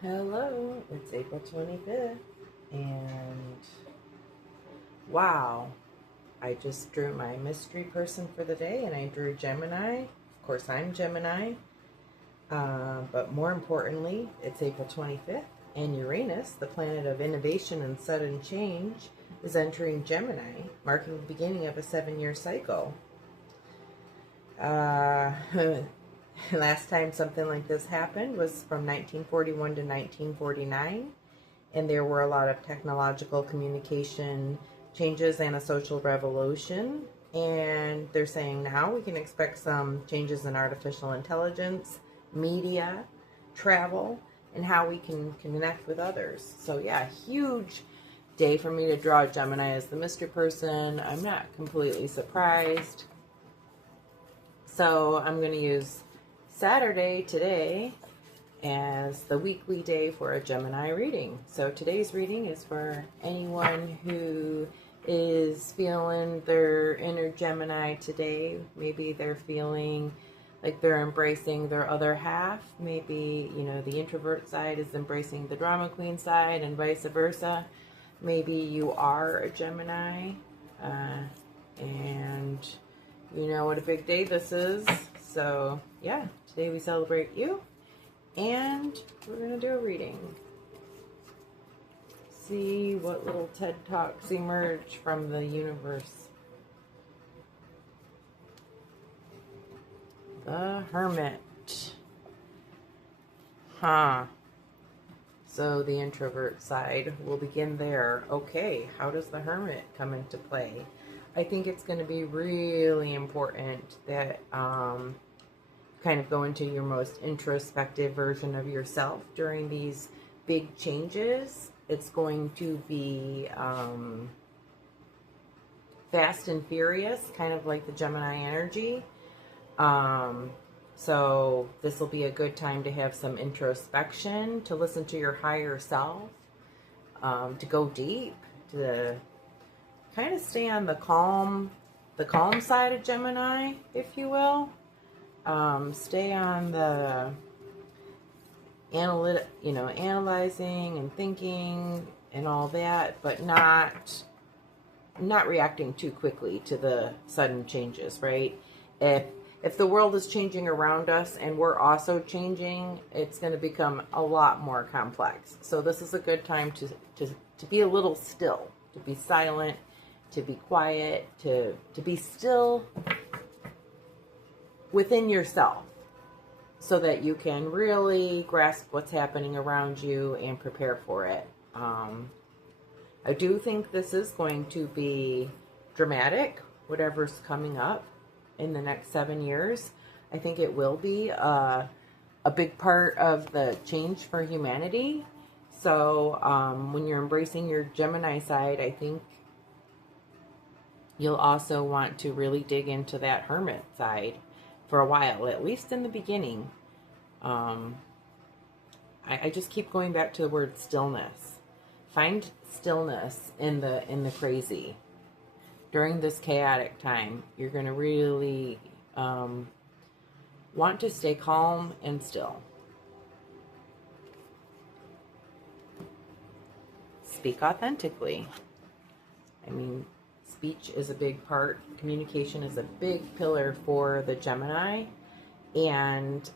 Hello, it's April 25th, and wow, I just drew my mystery person for the day, and I drew Gemini. Of course, I'm Gemini, but more importantly, it's April 25th, and Uranus, the planet of innovation and sudden change, is entering Gemini, marking the beginning of a 7-year cycle. Last time something like this happened was from 1941 to 1949, and there were a lot of technological communication changes and a social revolution. And they're saying now we can expect some changes in artificial intelligence, media, travel, and how we can connect with others. So yeah, huge day for me to draw Gemini as the mystery person. I'm not completely surprised. So I'm going to use Saturday today as the weekly day for a Gemini reading. So today's reading is for anyone who is feeling their inner Gemini today. Maybe they're feeling like they're embracing their other half. Maybe, the introvert side is embracing the drama queen side and vice versa. Maybe you are a Gemini and you know what a big day this is. So yeah, today we celebrate you, and we're going to do a reading. See what little TED Talks emerge from the universe. The Hermit. So the introvert side, we'll begin there. Okay, how does the Hermit come into play? I think it's going to be really important that kind of go into your most introspective version of yourself during these big changes. It's going to be fast and furious, kind of like the Gemini energy. So this will be a good time to have some introspection, to listen to your higher self, to go deep, to kind of stay on the calm side of Gemini, if you will. Stay on the analyzing and thinking and all that, but not reacting too quickly to the sudden changes, right? If the world is changing around us and we're also changing, it's going to become a lot more complex. So this is a good time to be a little still, to be silent, to be quiet, to be still within yourself so that you can really grasp what's happening around you and prepare for it. I do think this is going to be dramatic, whatever's coming up in the next 7 years. I think it will be a big part of the change for humanity. So when you're embracing your Gemini side, I think you'll also want to really dig into that Hermit side for a while, at least in the beginning. I just keep going back to the word stillness. Find stillness in the crazy. During this chaotic time, you're going to really want to stay calm and still. Speak authentically. Speech is a big part. Communication is a big pillar for the Gemini. And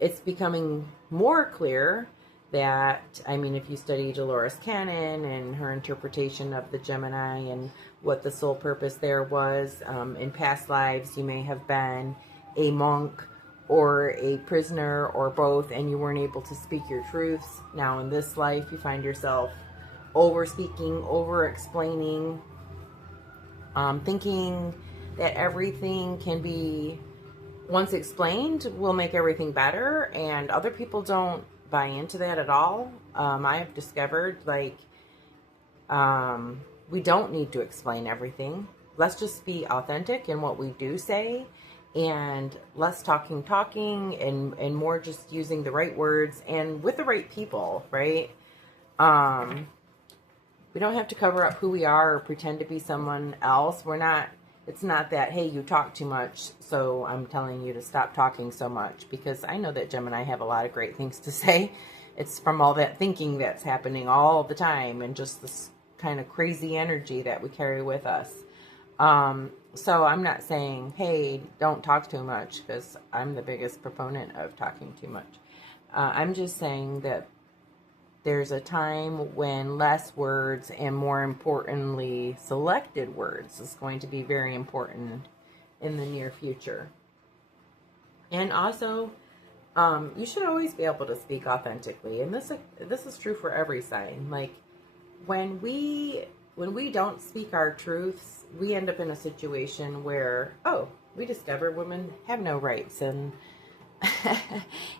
it's becoming more clear that, if you study Dolores Cannon and her interpretation of the Gemini and what the soul purpose there was, in past lives you may have been a monk or a prisoner or both, and you weren't able to speak your truths. Now in this life you find yourself over-speaking, over-explaining, thinking that everything can be, once explained, will make everything better, and other people don't buy into that at all. I have discovered, we don't need to explain everything. Let's just be authentic in what we do say, and less talking, and more just using the right words and with the right people, right? We don't have to cover up who we are or pretend to be someone else. We're not, It's not that, hey, you talk too much, so I'm telling you to stop talking so much, because I know that Gemini have a lot of great things to say. It's from all that thinking that's happening all the time and just this kind of crazy energy that we carry with us. So I'm not saying, hey, don't talk too much, because I'm the biggest proponent of talking too much. I'm just saying that there's a time when less words, and more importantly, selected words, is going to be very important in the near future. And also, you should always be able to speak authentically. And this is true for every sign. Like, when we don't speak our truths, we end up in a situation where, oh, we discover women have no rights. And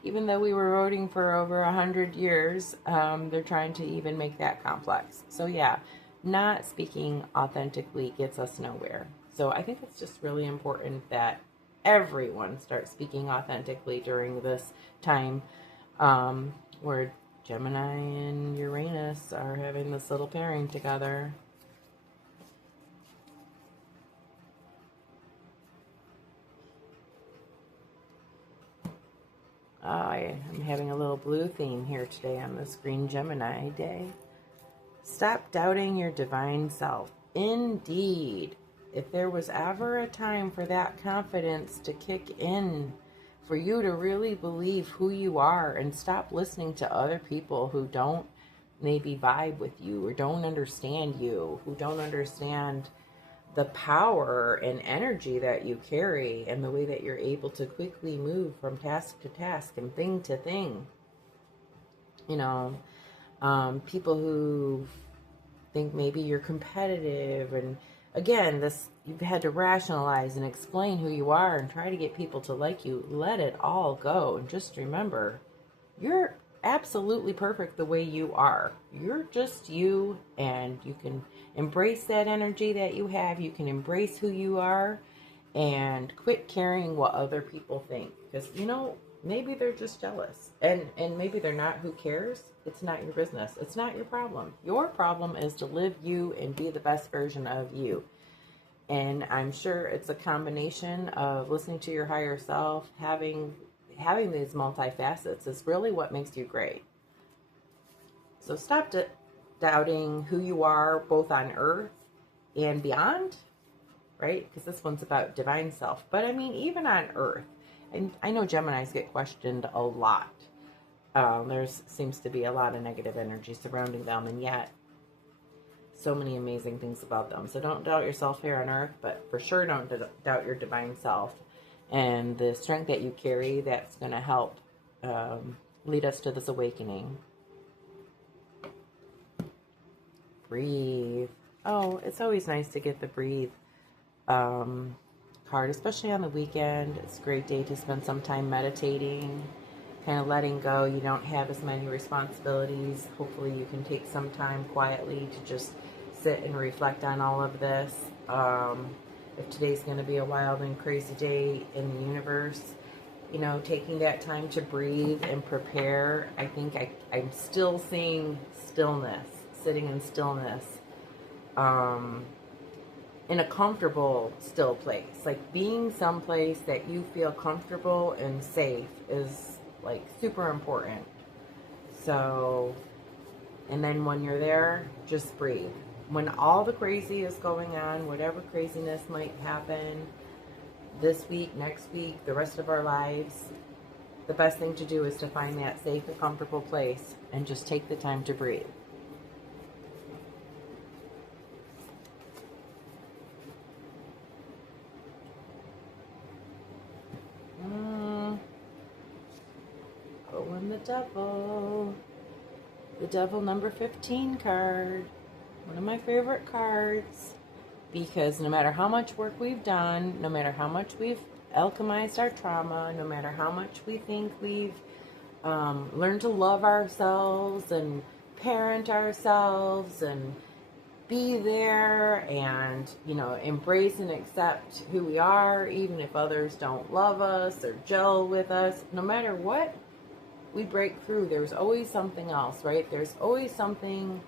even though we were voting for over 100 years, they're trying to even make that complex. So yeah, not speaking authentically gets us nowhere. So I think it's just really important that everyone starts speaking authentically during this time, where Gemini and Uranus are having this little pairing together. I'm having a little blue theme here today on this Green Gemini day. Stop doubting your divine self. Indeed, if there was ever a time for that confidence to kick in, for you to really believe who you are and stop listening to other people who don't maybe vibe with you or don't understand you, who don't understand the power and energy that you carry and the way that you're able to quickly move from task to task and thing to thing. You know, people who think maybe you're competitive, and again, this, you've had to rationalize and explain who you are and try to get people to like you. Let it all go and just remember, you're absolutely perfect the way you are. You're just you, and you can embrace that energy that you have. You can embrace who you are and quit caring what other people think, because you know, maybe they're just jealous, and maybe they're not. Who cares? It's not your business. It's not your problem. Your problem is to live you and be the best version of you. And I'm sure it's a combination of listening to your higher self, having these multifacets is really what makes you great. So stop doubting who you are, both on Earth and beyond, right? Because this one's about divine self. But I mean, even on Earth, and I know Geminis get questioned a lot. There seems to be a lot of negative energy surrounding them, and yet so many amazing things about them. So don't doubt yourself here on Earth, but for sure don't doubt your divine self and the strength that you carry that's going to help lead us to this awakening. Breathe. Oh, it's always nice to get the breathe card, especially on the weekend. It's a great day to spend some time meditating, kind of letting go. You don't have as many responsibilities. Hopefully you can take some time quietly to just sit and reflect on all of this. If today's going to be a wild and crazy day in the universe, you know, taking that time to breathe and prepare. I think I'm still seeing stillness, sitting in stillness, in a comfortable, still place. Like being someplace that you feel comfortable and safe is like super important. So, and then when you're there, just breathe. When all the crazy is going on, whatever craziness might happen this week, next week, the rest of our lives, the best thing to do is to find that safe and comfortable place and just take the time to breathe. Oh, and the devil number 15 card. One of my favorite cards, because no matter how much work we've done, no matter how much we've alchemized our trauma, no matter how much we think we've learned to love ourselves and parent ourselves and be there and, you know, embrace and accept who we are, even if others don't love us or gel with us, no matter what we break through, there's always something else, right? There's always something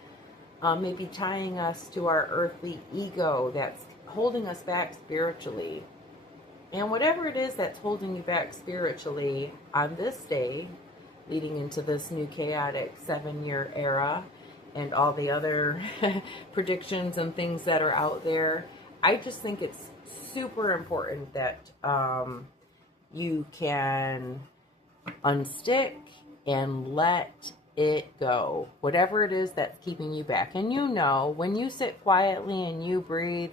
maybe tying us to our earthly ego that's holding us back spiritually. And whatever it is that's holding you back spiritually on this day, leading into this new chaotic 7-year era and all the other predictions and things that are out there, I just think it's super important that you can unstick and let it go. Whatever it is that's keeping you back. And you know, when you sit quietly and you breathe,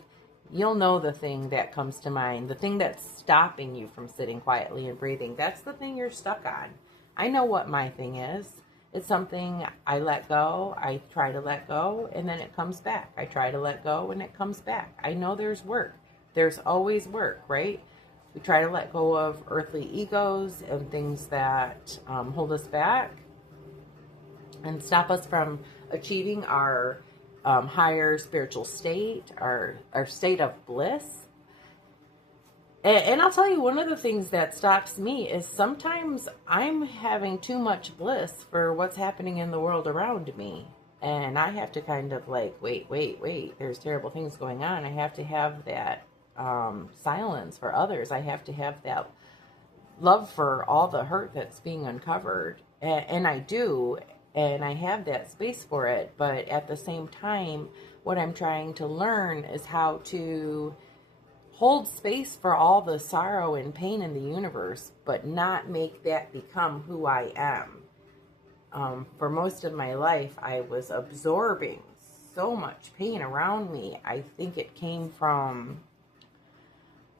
you'll know the thing that comes to mind. The thing that's stopping you from sitting quietly and breathing. That's the thing you're stuck on. I know what my thing is. It's something I let go. I try to let go, and then it comes back. I try to let go, and it comes back. I know there's work. There's always work, right? We try to let go of earthly egos and things that hold us back and stop us from achieving our higher spiritual state, our state of bliss. And I'll tell you, one of the things that stops me is sometimes I'm having too much bliss for what's happening in the world around me. And I have to kind of like, wait, there's terrible things going on. I have to have that silence for others. I have to have that love for all the hurt that's being uncovered. And I do, and I have that space for it. But at the same time, what I'm trying to learn is how to hold space for all the sorrow and pain in the universe, but not make that become who I am. For most of my life, I was absorbing so much pain around me. I think it came from,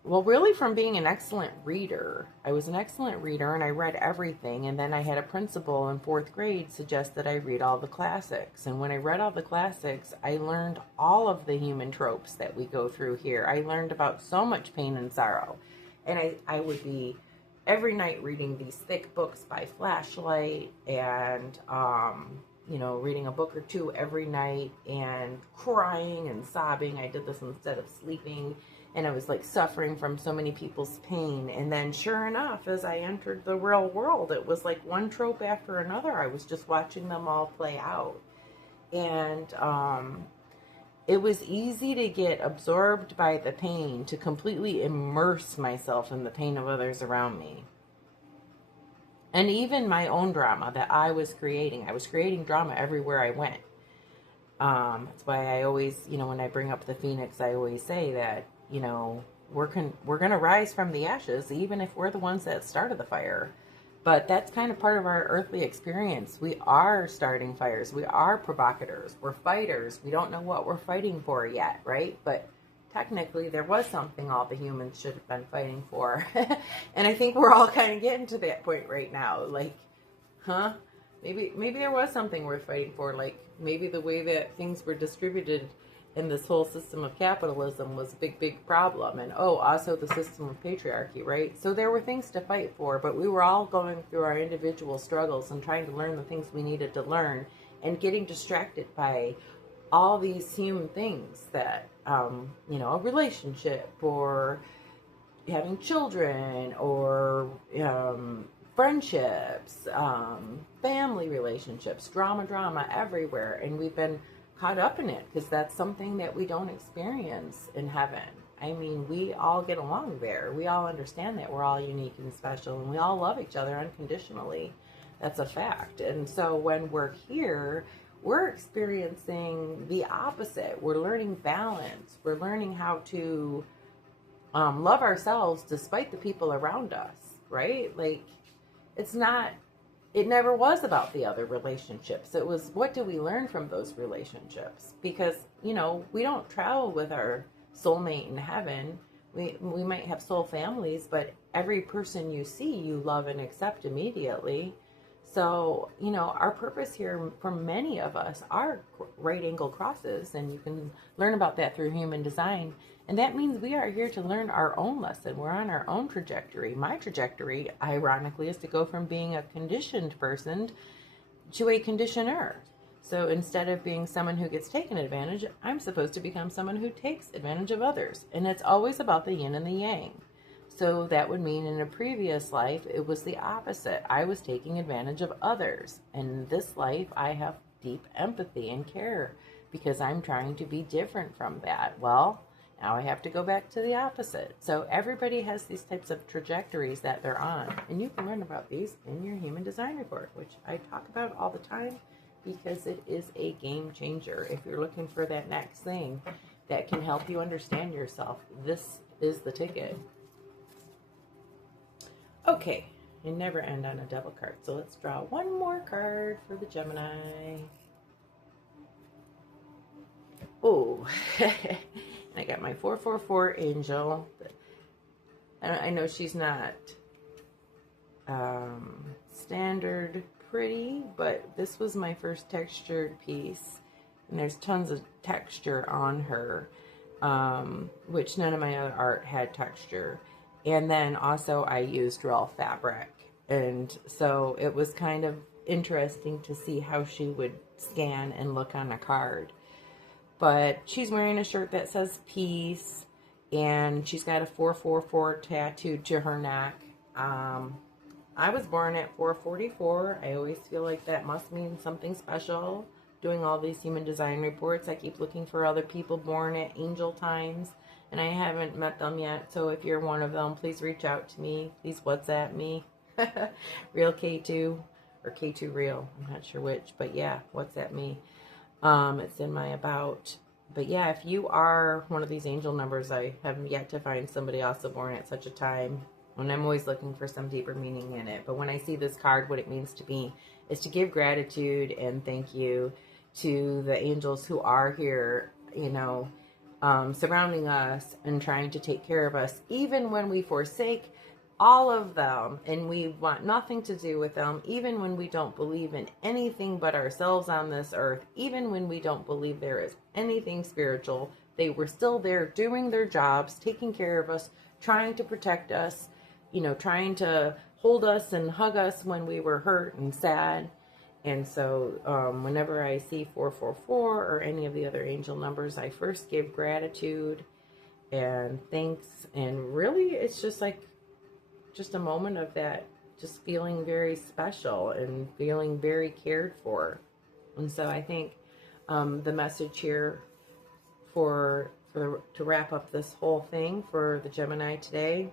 well, really from being an excellent reader. I was an excellent reader and I read everything. And then I had a principal in 4th grade suggest that I read all the classics. And when I read all the classics, I learned all of the human tropes that we go through here. I learned about so much pain and sorrow. And I would be every night reading these thick books by flashlight and, reading a book or two every night and crying and sobbing. I did this instead of sleeping. And I was like suffering from so many people's pain. And then sure enough, as I entered the real world, it was like one trope after another. I was just watching them all play out. And it was easy to get absorbed by the pain, to completely immerse myself in the pain of others around me. And even my own drama that I was creating drama everywhere I went. That's why I always, when I bring up the phoenix, I always say that, we're going to rise from the ashes, even if we're the ones that started the fire. But that's kind of part of our earthly experience. We are starting fires. We are provocateurs. We're fighters. We don't know what we're fighting for yet, right? But technically, there was something all the humans should have been fighting for. And I think we're all kind of getting to that point right now. Like, maybe there was something worth fighting for. Like, maybe the way that things were distributed in this whole system of capitalism was a big problem. And also the system of patriarchy, right? So there were things to fight for, but we were all going through our individual struggles and trying to learn the things we needed to learn and getting distracted by all these human things that, a relationship or having children or friendships, family relationships, drama everywhere. And we've been caught up in it because that's something that we don't experience in heaven. I mean, we all get along there. We all understand that we're all unique and special, and we all love each other unconditionally. That's a fact. And so when we're here, we're experiencing the opposite. We're learning balance. We're learning how to love ourselves despite the people around us, right? Like, it never was about the other relationships. It was, what do we learn from those relationships? Because, we don't travel with our soulmate in heaven. We might have soul families, but every person you see, you love and accept immediately. So, our purpose here for many of us are right angle crosses, and you can learn about that through human design. And that means we are here to learn our own lesson. We're on our own trajectory. My trajectory, ironically, is to go from being a conditioned person to a conditioner. So instead of being someone who gets taken advantage, I'm supposed to become someone who takes advantage of others. And it's always about the yin and the yang. So that would mean in a previous life, it was the opposite. I was taking advantage of others. And in this life, I have deep empathy and care because I'm trying to be different from that. Well, Now I have to go back to the opposite. So everybody has these types of trajectories that they're on. And you can learn about these in your human design report, which I talk about all the time because it is a game changer. If you're looking for that next thing that can help you understand yourself, this is the ticket. Okay, you never end on a double card. So let's draw one more card for the Gemini. Oh, I got my 444 angel. I know she's not standard pretty, but this was my first textured piece. And there's tons of texture on her, which none of my other art had texture. And then also I used raw fabric. And so it was kind of interesting to see how she would scan and look on a card. But she's wearing a shirt that says peace, and she's got a 444 tattooed to her neck. I was born at 444. I always feel like that must mean something special. Doing all these human design reports, I keep looking for other people born at angel times, and I haven't met them yet. So if you're one of them, please reach out to me. Please WhatsApp me. Real K2 or K2 Real. I'm not sure which, but yeah, WhatsApp me. It's in my about. But yeah, if you are one of these angel numbers, I have yet to find somebody also born at such a time. And I'm always looking for some deeper meaning in it. But when I see this card, what it means to me is to give gratitude and thank you to the angels who are here, you know, surrounding us and trying to take care of us, even when we forsake all of them and we want nothing to do with them, even when we don't believe in anything but ourselves on this earth, even when we don't believe there is anything spiritual. They were still there doing their jobs, taking care of us, trying to protect us, you know, trying to hold us and hug us when we were hurt and sad. And so whenever I see 444 or any of the other angel numbers, I first give gratitude and thanks. And really, it's just like just a moment of that, just feeling very special and feeling very cared for. And so I think the message here to wrap up this whole thing for the Gemini today,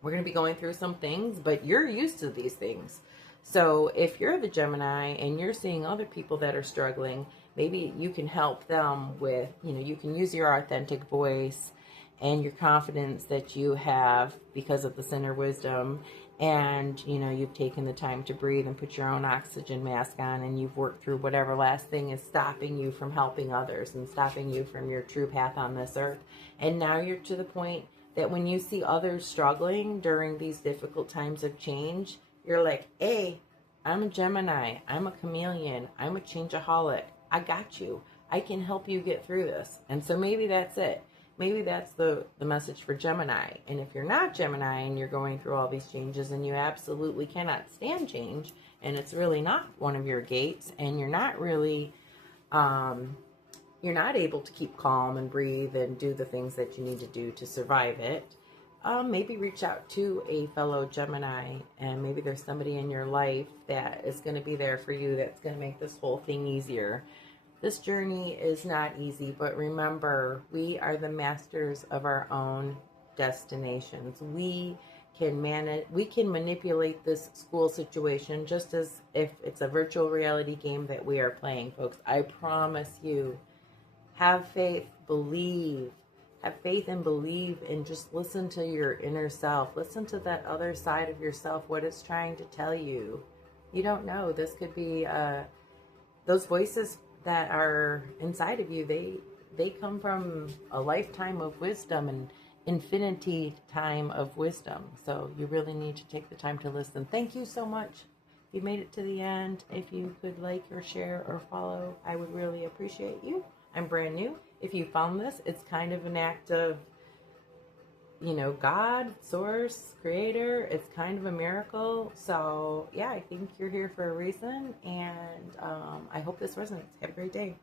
we're going to be going through some things, but you're used to these things. So if you're the Gemini and you're seeing other people that are struggling, maybe you can help them with, you know, you can use your authentic voice and your confidence that you have because of the center wisdom, and you know, you've taken the time to breathe and put your own oxygen mask on, and you've worked through whatever last thing is stopping you from helping others and stopping you from your true path on this earth. And now you're to the point that when you see others struggling during these difficult times of change, you're like, hey, I'm a Gemini, I'm a chameleon, I'm a changeaholic, I got you, I can help you get through this. And so maybe that's it. Maybe that's the message for Gemini. And if you're not Gemini and you're going through all these changes and you absolutely cannot stand change, and it's really not one of your gates, and you're not really, you're not able to keep calm and breathe and do the things that you need to do to survive it, maybe reach out to a fellow Gemini, and maybe there's somebody in your life that is going to be there for you that's going to make this whole thing easier. This journey is not easy, but remember, we are the masters of our own destinations. We can manipulate this school situation just as if it's a virtual reality game that we are playing, folks. I promise you, have faith, believe. Have faith and believe, and just listen to your inner self. Listen to that other side of yourself, what it's trying to tell you. You don't know. This could be those voices that are inside of you, they come from a lifetime of wisdom and infinity time of wisdom. So you really need to take the time to listen. Thank you so much. If you made it to the end, if you could like or share or follow, I would really appreciate you. I'm brand new. If you found this, it's kind of an act of, you know, God, source, creator. It's kind of a miracle. So yeah, I think you're here for a reason, and I hope this resonates. Have a great day.